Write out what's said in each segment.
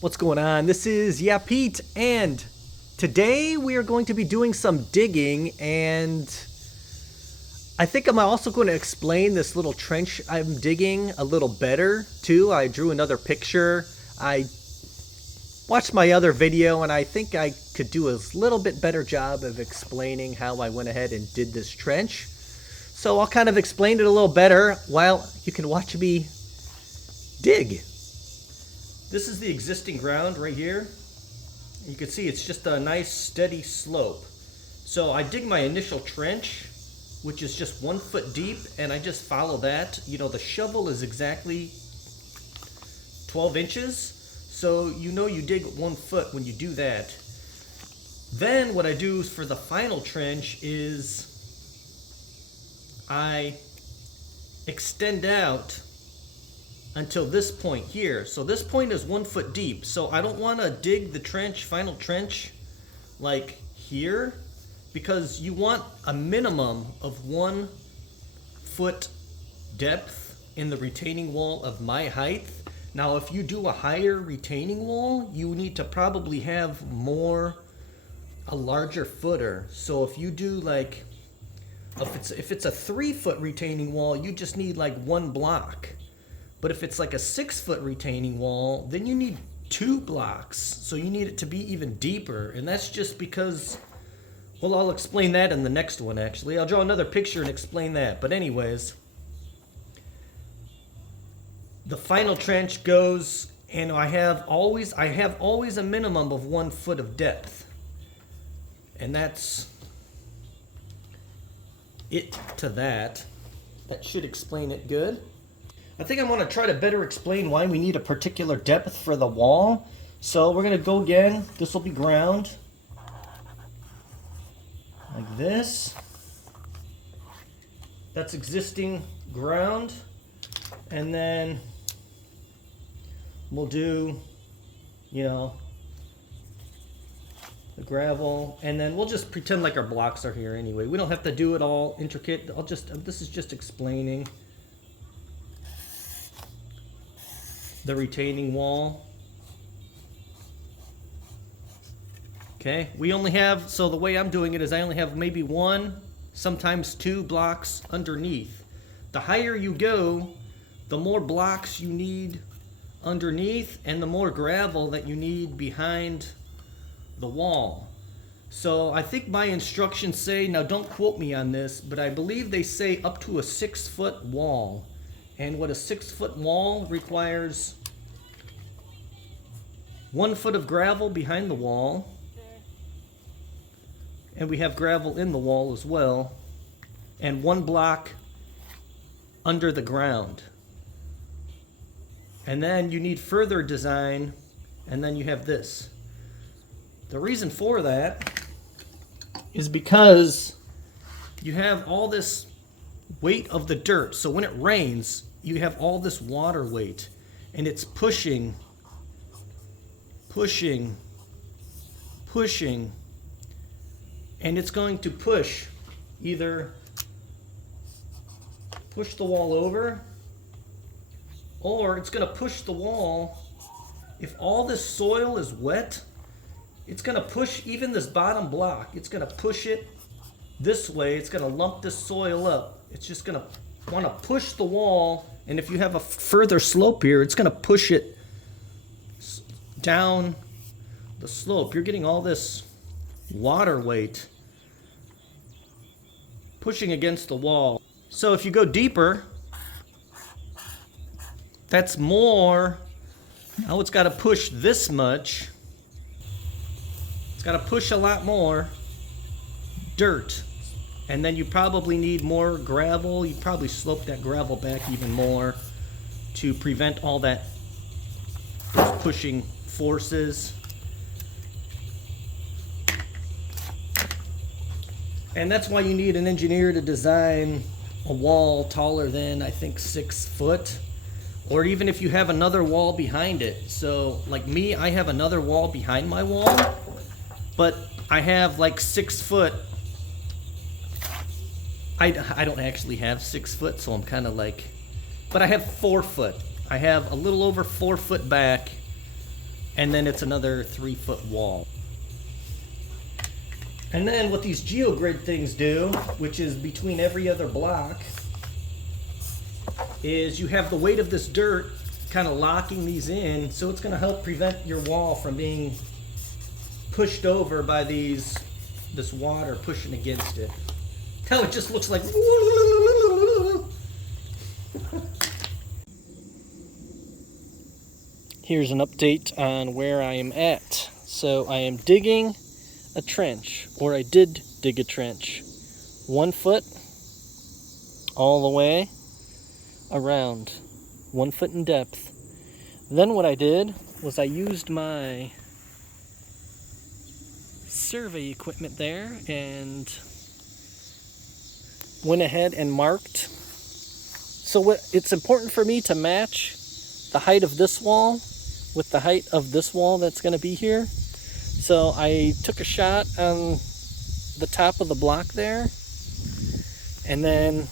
What's going on? This is Pete, and today we are going to be doing some digging, and I think I'm also going to explain this little trench I'm digging a little better too. I drew another picture. I watched my other video, and I think I could do a little bit better job of explaining how I went ahead and did this trench. So I'll kind of explain it a little better while you can watch me dig. This is the existing ground right here. You can see it's just a nice steady slope. So I dig my initial trench, which is just 1 foot deep, and I just follow that. You know, the shovel is exactly 12 inches. So you know you dig 1 foot when you do that. Then what I do for the final trench is I extend out until this point here. So this point is 1 foot deep. So I don't want to dig the final trench like here, because you want a minimum of 1 foot depth in the retaining wall of my height. Now if you do a higher retaining wall, you need to probably have a larger footer. So if you do like, if it's a 3 foot retaining wall, you just need like 1 block. But if it's like a 6 foot retaining wall, then you need 2 blocks. So you need it to be even deeper. And that's just because, well, I'll explain that in the next one actually. I'll draw another picture and explain that. But anyways, the final trench goes, and I have always a minimum of 1 foot of depth. And that's it to that. That should explain it good. I think I want to try to better explain why we need a particular depth for the wall. So we're going to go again. This will be ground. Like this. That's existing ground. And then we'll do, the gravel. And then we'll just pretend like our blocks are here anyway. We don't have to do it all intricate. This is just explaining the retaining wall. Okay, we only have, so the way I'm doing it is I only have maybe 1, sometimes 2 blocks underneath. The higher you go, the more blocks you need underneath and the more gravel that you need behind the wall. So I think my instructions say, now don't quote me on this, but I believe they say up to a 6 foot wall. And what a 6 foot wall requires 1 foot of gravel behind the wall. And we have gravel in the wall as well. And 1 block under the ground. And then you need further design, and then you have this. The reason for that is because you have all this weight of the dirt. So when it rains, you have all this water weight, and it's pushing, and it's going to either push the wall over, or it's going to push the wall. If all this soil is wet, it's going to push even this bottom block. It's going to push it this way. It's going to lump this soil up. It's just going to want to push the wall, and if you have a further slope here, it's going to push it down the slope. You're getting all this water weight pushing against the wall. So if you go deeper, that's more. Now it's got to push this much. It's got to push a lot more dirt. And then you probably need more gravel. You probably slope that gravel back even more to prevent all those pushing forces. And that's why you need an engineer to design a wall taller than, I think, 6 foot. Or even if you have another wall behind it. So like me, I have another wall behind my wall, but I have like 6 foot. I don't actually have 6 foot, so I'm kind of like, but I have 4 foot. I have a little over 4 foot back and then it's another 3-foot wall. And then what these geogrid things do, which is between every other block, is you have the weight of this dirt kind of locking these in, so it's going to help prevent your wall from being pushed over by this water pushing against it. How it just looks like. Here's an update on where I am at. So I am digging a trench, or I did dig a trench, 1 foot all the way around, 1 foot in depth. Then what I did was I used my survey equipment there and went ahead and marked. So it's important for me to match the height of this wall with the height of this wall that's going to be here. So I took a shot on the top of the block there, and then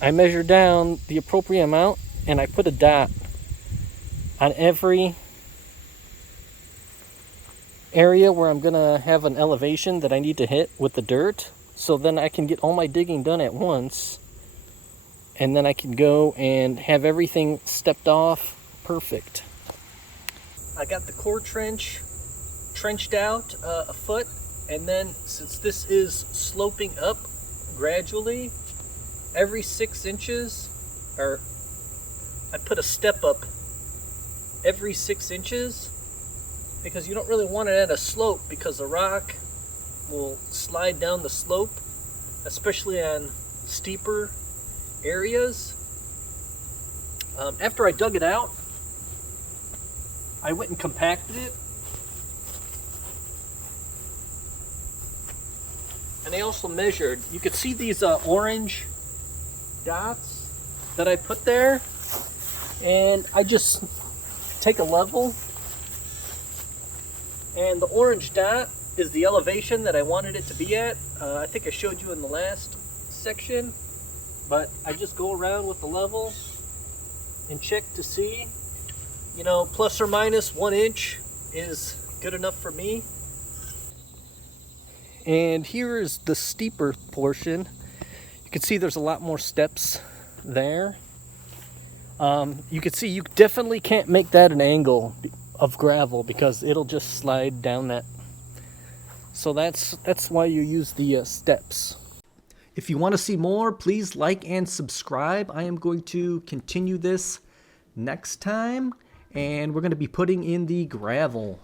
I measured down the appropriate amount, and I put a dot on every area where I'm gonna have an elevation that I need to hit with the dirt, so then I can get all my digging done at once, and then I can go and have everything stepped off perfect. I got the core trenched out a foot, and then since this is sloping up gradually, every 6 inches, or I put a step up every 6 inches, because you don't really want it at a slope, because the rock will slide down the slope, especially on steeper areas. After I dug it out, I went and compacted it, and I also measured. You could see these orange dots that I put there, and I just take a level, and the orange dot is the elevation that I wanted it to be at. I think I showed you in the last section, but I just go around with the level and check to see, you know, plus or minus 1 inch is good enough for me. And here is the steeper portion. You can see there's a lot more steps there. You can see you definitely can't make that an angle of gravel, because it'll just slide down that. So that's why you use the steps. If you want to see more, please like and subscribe. I am going to continue this next time, and we're going to be putting in the gravel.